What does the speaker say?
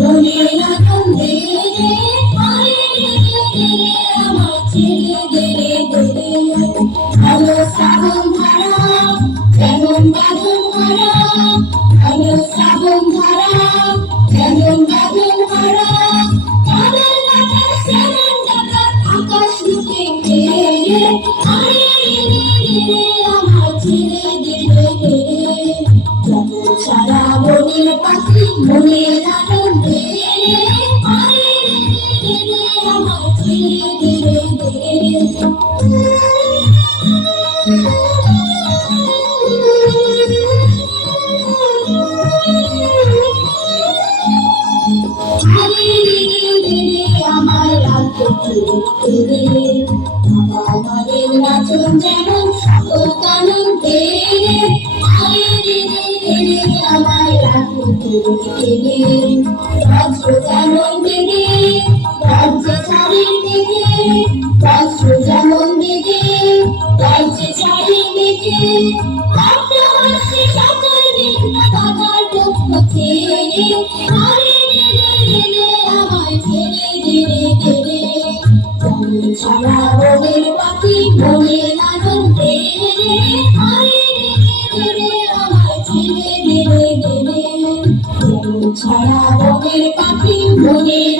মনের আনন্দে আরে আমার ছেলে দেরে দেরে ভালো শ্রাবণ ধারা যেমন বাঁধন হারা ভালো শ্রাবণ ধারা যেমন বাঁধন হারা কাদের কাদের সেরেন ডাকাত আকাশ লুকে ঘেরে আরে আমার ছেলে দেরে দেরে যত সারা মনের পাখি মনের আনন্দে আরে আমার ছেলে দেরে দেরে আমার আমাদের নাচন যেমন সকল কানন তেরে আমার বজ্র যেমন বেগে বজ্র ছাড়ের বেগে বজ্র যেমন বেগে বজ্র ছাড়ের বেগে হাসি সকল বিঘ্ন বাধার পক্ষ ছেড়ে আমার ছেড়ে ধীরে ধীরে ছাড়া মনের পাখি মনের আনন্দে আমার ছেড়ে ধীরে ধীরে ছাড়া মনের পাখি মনের